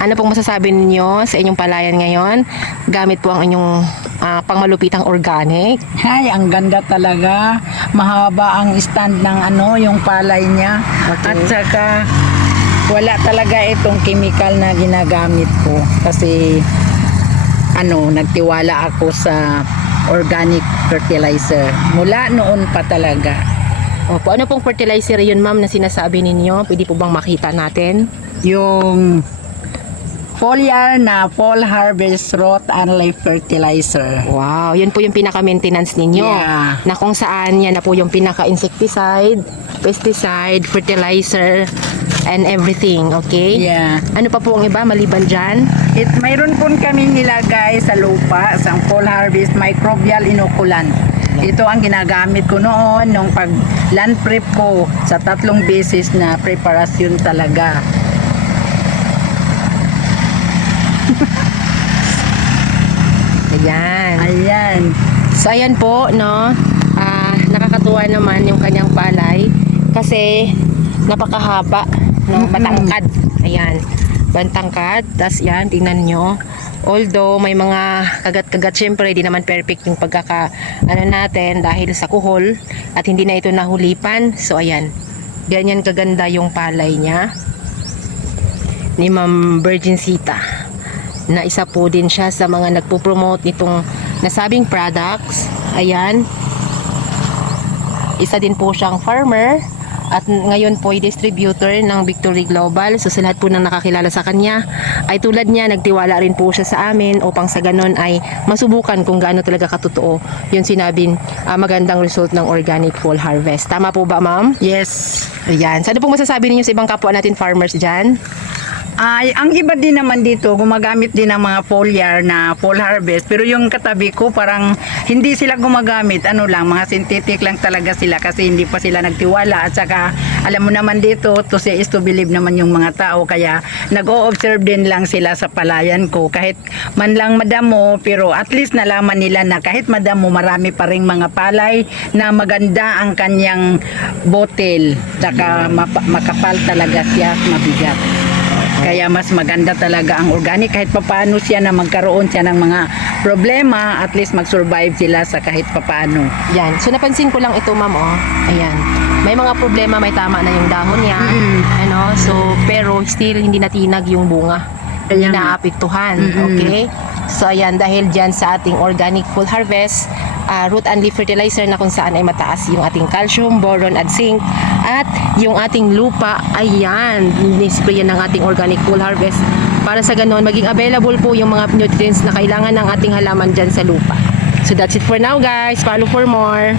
Ano pong masasabi ninyo sa inyong palayan ngayon? Gamit po ang inyong pangmalupitang organic. Ay, ang ganda talaga. Mahaba ang stand ng yung palay niya. Okay. At saka wala talaga itong chemical na ginagamit ko kasi nagtiwala ako sa organic fertilizer mula noon pa talaga. Opo, ano pong fertilizer yun, ma'am, na sinasabi ninyo? Pwede po bang makita natin? Yung foliar na fall harvest root and leaf fertilizer. Wow, yun po yung pinaka-maintenance ninyo. Yeah. Na kung saan yan na po yung pinaka-insecticide, pesticide, fertilizer, and everything, okay? Yeah. Ano pa po ang iba maliban dyan? Mayroon po kami nilagay sa lupa sa fall harvest microbial inoculant. Ito ang ginagamit ko noon nung pag land prep ko sa 3 beses na preparasyon talaga. Ayan. Ayan. So ayan po, no, nakakatuwa naman yung kanyang palay kasi napakahaba, no, matangkad. Ayan, bantangkad. Tas yan, tingnan nyo. Although may mga kagat-kagat, syempre di naman perfect yung natin dahil sa kuhol at hindi na ito nahulipan. So ayan, ganyan kaganda yung palay niya ni Ma'am Virgincita, na isa po din siya sa mga nagpo-promote nitong nasabing products. Ayan, isa din po siyang farmer at ngayon po ay distributor ng Victory Global. So sa lahat po ng nakakilala sa kanya ay tulad niya, nagtiwala rin po siya sa amin upang sa ganon ay masubukan kung gaano talaga katotoo yung sinabing magandang result ng organic fall harvest. Tama po ba, ma'am? Yes. Ayan. So ano pong masasabi ninyo sa ibang kapwa natin farmers dyan? Ay, ang iba din naman dito, gumagamit din ng mga foliar na fall harvest. Pero yung katabi ko, parang hindi sila gumagamit. Mga synthetic lang talaga sila kasi hindi pa sila nagtiwala. At saka, alam mo naman dito, to see is to believe naman yung mga tao. Kaya, nag-o-observe din lang sila sa palayan ko. Kahit man lang madamo, pero at least nalaman nila na kahit madamo, marami pa ring mga palay na maganda ang kanyang bottle. Saka, makapal talaga siya, mabigat. Kaya mas maganda talaga ang organic kahit papaano siya na magkaroon siya ng mga problema, at least mag-survive sila sa kahit papaano. Yan. So napansin ko lang ito, ma'am, oh. Ayan. May mga problema, may tama na yung dahon niya. So pero still hindi natinag yung bunga. Hindi naapektuhan. Okay? So ayan, dahil dyan sa ating organic full harvest, root and leaf fertilizer na kung saan ay mataas yung ating calcium, boron at zinc, at yung ating lupa, ayan, nisprayan ng ating organic full harvest para sa ganon maging available po yung mga nutrients na kailangan ng ating halaman dyan sa lupa. So that's it for now, guys. Follow for more.